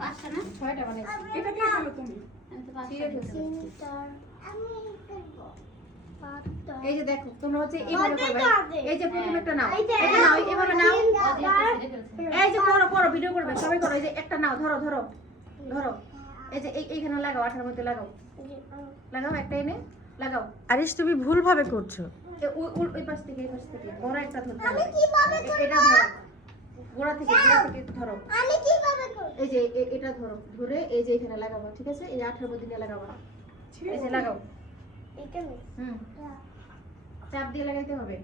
পাঁচটা না ছয়টা বানাইছি। এটা দিয়ে খেলো তুমি। আমি তো পাঁচটা ফেলছি। এই যে দেখো তোমরা হচ্ছে এইভাবে করবে। এই যে প্রথম একটা নাও, এটা নাও, এইভাবে নাও। এই যে করো করো, ভিডিও করবে সবাই করো। এই যে একটা নাও, ধরো ধরো ধরো। এই যে এইখানে লাগাও, আঠার মধ্যে লাগাও, লাগাও একটা এনে লাগাও। আরিশ তুমি ভুল ভাবে করছো। ওই পাশ থেকে এই পাশ থেকে বড় একটা ধরতে হবে। এটা ধরো, গোড়া থেকে ধরো। আমি কিভাবে করব? এই যে এটা ধরো, ধরে এই যে এখানে লাগাবো, ঠিক আছে? এই আঠার মধ্যে নিয়ে লাগাবো, এই যে লাগাও। এখানে চাপ দিয়ে লাগাইতে হবে।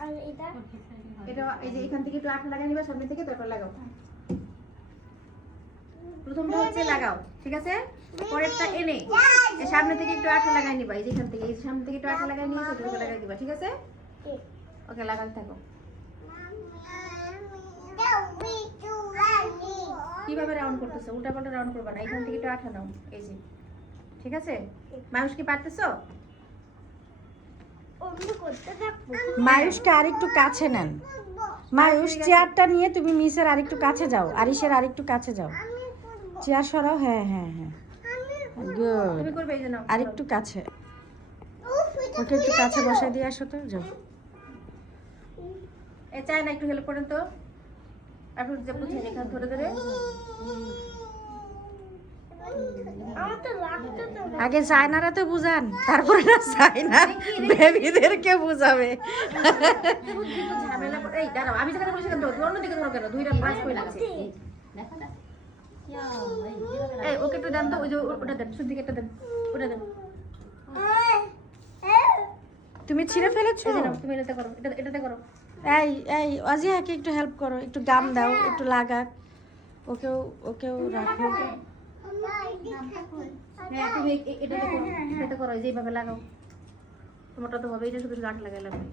আর এটা এই যে এখান থেকে একটু আঠা লাগাই নিবা, সামনে থেকে তারপর লাগাও। প্রথমটা হচ্ছে লাগাও, ঠিক আছে? পরেরটা এনে এই সামনে থেকে একটু আঠা লাগাই নিবা, এই যে এখান থেকে, এই সামনে থেকে একটু আঠা লাগাই নিয়ে সেটাকে লাগাই দিবা, ঠিক আছে? ওকে, লাগাতে থাকো। কিভাবে রাউন্ড করতেছো? উল্টা পাল্টা রাউন্ড করবা না, এখান থেকে একটু আঠা নাও, এই যে, ঠিক আছে? মাউস কি পারতেছো? মায়ুষকে আরেকটু কাছে নেন। মায়ুষ চেয়ারটা নিয়ে তুমি মিসের আরেকটু কাছে যাও, আরিশের আরেকটু কাছে যাও। চেয়ার সরাও, হ্যাঁ হ্যাঁ হ্যাঁ, গুড। তুমি করবে, এই যে নাও, আরেকটু কাছে, ওকে একটু কাছে বসাই দিয়ে আসো তো, যাও। এ চায় না একটু হেল্প করেন তো, আপনি যে বুঝেন এখান ধরে ধরে। আগে চায়নারা তো বুঝান, তারপরে না চায়না বেবিদেরকে বুঝাবে। ঝামেলা করে, এই দাঁড়াও, আমি যেখানে বসে কেন, তুই অন্যদিকে ধরো কেন? দুইটা বাস করে লাগছে। দেখো না এই ওকে একটু দেন তো, ওই যে ওটা দেন, শুদ্ধ দিকে একটা দেন, ওটা দেন। তুমি ছিঁড়ে ফেলেছো? এই যে নাও, তুমি এটাতে করো, এটাতে করো। এই এই অজিয়াকে একটু হেল্প করো, একটু গাম দাও, একটু লাগাক। ওকেও ওকেও রাখো। হ্যাঁ, তুমি এটাতে করো, এটাতে করো, এই যে এইভাবে লাগাও। তোমারটা তো হবে, এটা শুধু গাঁট লাগাই লাগবে।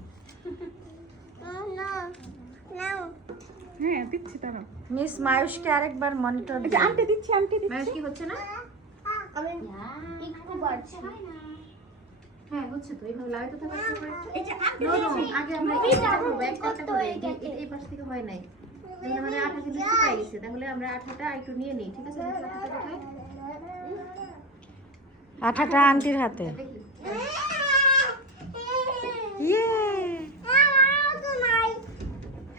হ্যাঁ দিচ্ছি তারা। মিস মায়ুষকে আরেকবার মনিটর এই যে আন্টি দিচ্ছি, আন্টি দিচ্ছি। মায়ের কি হচ্ছে না? একটু বাড়ছে হ্যাঁ হচ্ছে তো, এইভাবে লাগাইতে থাকো। এই যে আন্টি No, no, দিচ্ছি। আগে আমরা এটা করব, একটা করে এই পাশ থেকে হয় নাই। তাহলে আমাদের আঠা কিন্তু শুকায় গেছে, তাহলে আমরা আঠাটা একটু নিয়ে নিই, ঠিক আছে? আঠাটা কোথায়? আঠাটা আন্টির হাতে। দেখি। ইয়ে,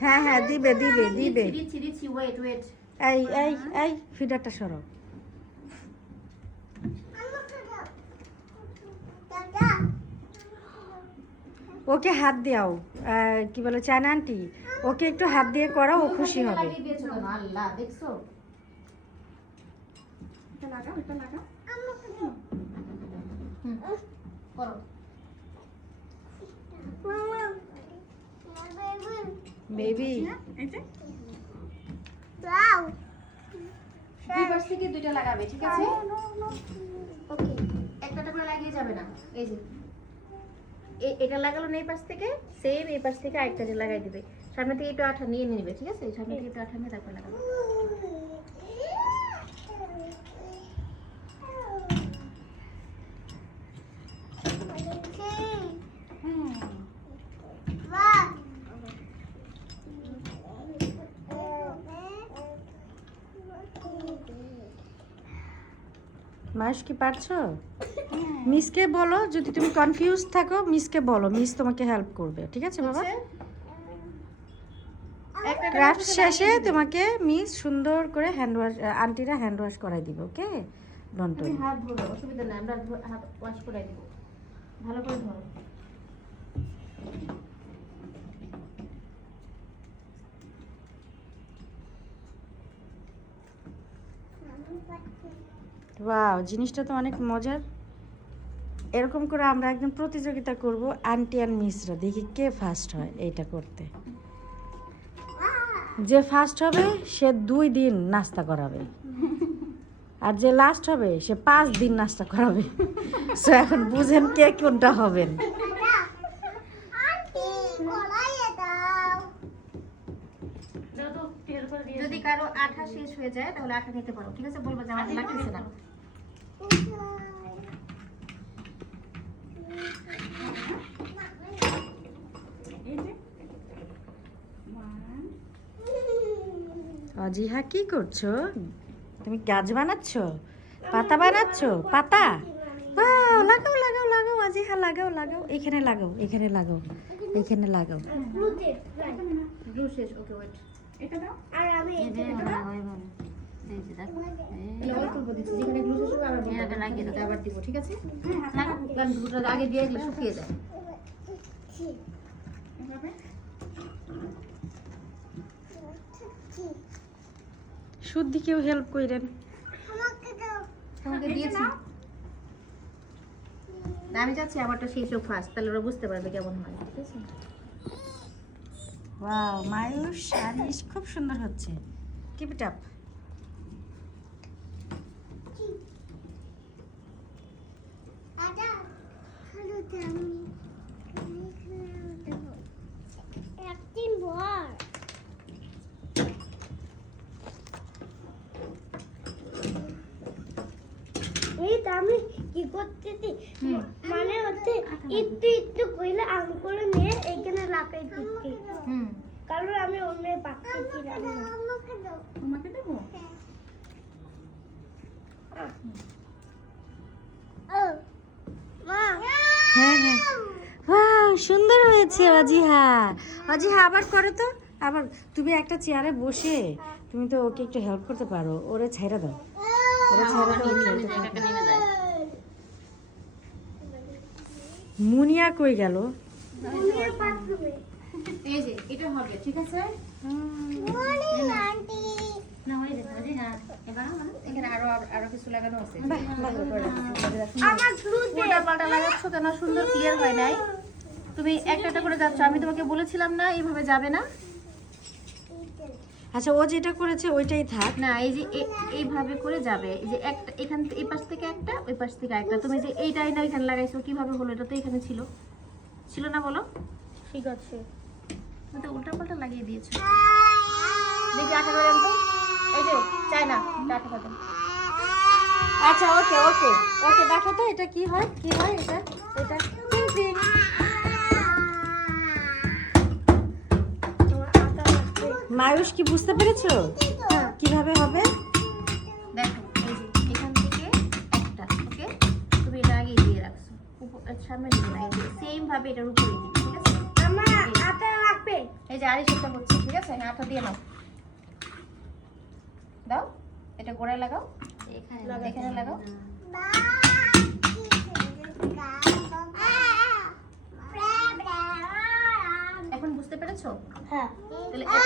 হ্যাঁ হ্যাঁ, দিবে দিবে দিবে। দিচ্ছি, ওয়েট ওয়েট। এই এই এই ফিডারটা সরাও। ওকে হাত দিয়াও, কি বলে চায়না আন্টি, ওকে একটু হাত দিয়ে করাও, ও খুশি হবে। লাগিয়ে দিয়েছো কেন? আল্লাহ, দেখছো? এটা লাগাও, এটা লাগাও। করো। বেবি, এই যে দুই পাশ থেকে দুইটা লাগাবে, ঠিক আছে? ওকে, একটা করে লাগিয়ে যাবে না। এই যে এটা লাগালো না, এই পাশ থেকে সেম এই পাশ থেকে আরেকটা যে লাগাই দিবে। সামনে থেকে একটু আঠা নিয়ে নেবে, ঠিক আছে? সামনে থেকে একটু আঠা নিয়ে তারপর লাগাবে। মায়ুষ কি পারছো? মিসকে বলো, যদি তুমি কনফিউজ থাকো মিসকে বলো, মিস তোমাকে হেল্প করবে, ঠিক আছে বাবা? একটা ক্রাফট শেষে তোমাকে মিস সুন্দর করে হ্যান্ড ওয়াশ, আন্টিরা হ্যান্ড ওয়াশ করাই দিবে, ওকে? ডোন্ট তুমি ওয়ারি। হাত ধরো, অসুবিধা নেই, আমরা হাত ওয়াশ করে দিব। ভালো করে ধরো। ওয়াও, জিনিসটা তো অনেক মজার। এরকম করে আমরা একদম প্রতিযোগিতা করব, আন্টি আর মিসরা, দেখি কে ফার্স্ট হয় এইটা করতে। যে ফার্স্ট হবে সে 2 দিন নাস্তা করাবে, আর যে লাস্ট হবে সে 5 দিন নাস্তা করাবে। সো এখন বুঝেন কে কোনটা হবেন। যদি কারো আঠা শেষ হয়ে যায় তাহলে আঠা নিতে পারো, ঠিক আছে? বলবো যে আমার লাগতেছে না। এই যে অজিহা কি করছো? তুমি গাছ বানাচ্ছো? পাতা বানাচ্ছো? পাতা? বাহ, লাগাও লাগাও লাগাও অজিহা, লাগাও লাগাও, এখানে লাগাও, এখানে লাগাও, এখানে লাগাও। গ্লু শেষ, ওকে ওয়েট। এটা দাও। এই যে ওইভাবে। এই যে দেখো। তাহলে অল্প অল্প দিচ্ছি, যেখানে গ্লু শেষ হবে আবার এটাকে লাগিয়ে দাও। আবার দিব, ঠিক আছে? লাগা। কারণ গ্লুটা আগে দিয়ে দিলে শুকিয়ে যায়। এভাবে। শুদ্ধি কেউ হেল্প কইরেন। তোমাকে দিয়েছি। না, আমি যাচ্ছি আমারটা শেষ হোক ফার্স্ট, তাহলে ওরা বুঝতে পারবে কেমন হয়, ঠিক আছে? ওয়াও, মায়ুষ আরিশ খুব সুন্দর হচ্ছে। Keep it up. আমি কি করতেছি মানে হচ্ছে একটু একটু কইলে আঙ্গুল নিয়ে এখানে লাগাই দিচ্ছি হুম। কারণ আমি অন্য পাচ্ছিলাম না তোমাকে দেবো? মা হ্যাঁ হ্যাঁ, ওয়াও সুন্দর হয়েছে অজিহা। অজিহা আবার করো তো, আবার তুমি একটা চেয়ারে বসে তুমি তো ওকে একটু হেল্প করতে পারো, ওরে ছেড়ে দাও, ওরে ছেড়ে দাও, ও খেলতে থাক। এটাকে নেমে যায়। মুনিয়া কই গেল? উনির বাথরুমে এই যে এটা হবে, ঠিক আছে? মর্নিং আন্টি না হয়ে যাবে। ওই যে হ্যাঁ। এবার আমার এখানে আরো কিছু লাগানো আছে। আমার গ্লু দে উল্টা পাল্টা লাগাচ্ছ কেন? সুন্দর ক্লিয়ার হয় নাই। তুমি একটা একটা করে যাচ্ছ, আমি তোমাকে বলেছিলাম না এইভাবে যাবে না? আচ্ছা, ও যেটা করেছে ওইটাই থাক। না, এই যে এইভাবে করে যাবে, এই যে একটা এখান থেকে এই পাশ থেকে একটা, ওই পাশ থেকে একটা। তুমি যে এইটাই না এখানে লাগাইছো, কিভাবে হলো? এটা তো এখানে ছিল, ছিল না বলো? ঠিক আছে তুমি তো উল্টা পাল্টা লাগিয়ে দিয়েছো। দেখি আঠা করে তো, এই যে চাই না, এটা আঠা করে। আচ্ছা ওকে ওকে ওকে, দেখো তো এটা কি হয়, কি হয় এটা, এটা টিং টিং। মায়ুষ কি বুঝতে পেরেছো কিভাবে হবে? দেখো এই যে এখান থেকে একটা, ওকে? তুমি এটা আগে দিয়ে রাখছো, সামনে দিবে না, এই যে সেম ভাবে এটার উপরে দিবে, ঠিক আছে? আমার আটা লাগবে এই যে আড়াইশোটা হচ্ছে, ঠিক আছে? আঠা দিয়ে নাও, দাও, এটা গোড়ায় লাগাও, এখানে লাগাও। এখন বুঝতে পেরেছো? হ্যাঁ তাহলে এটা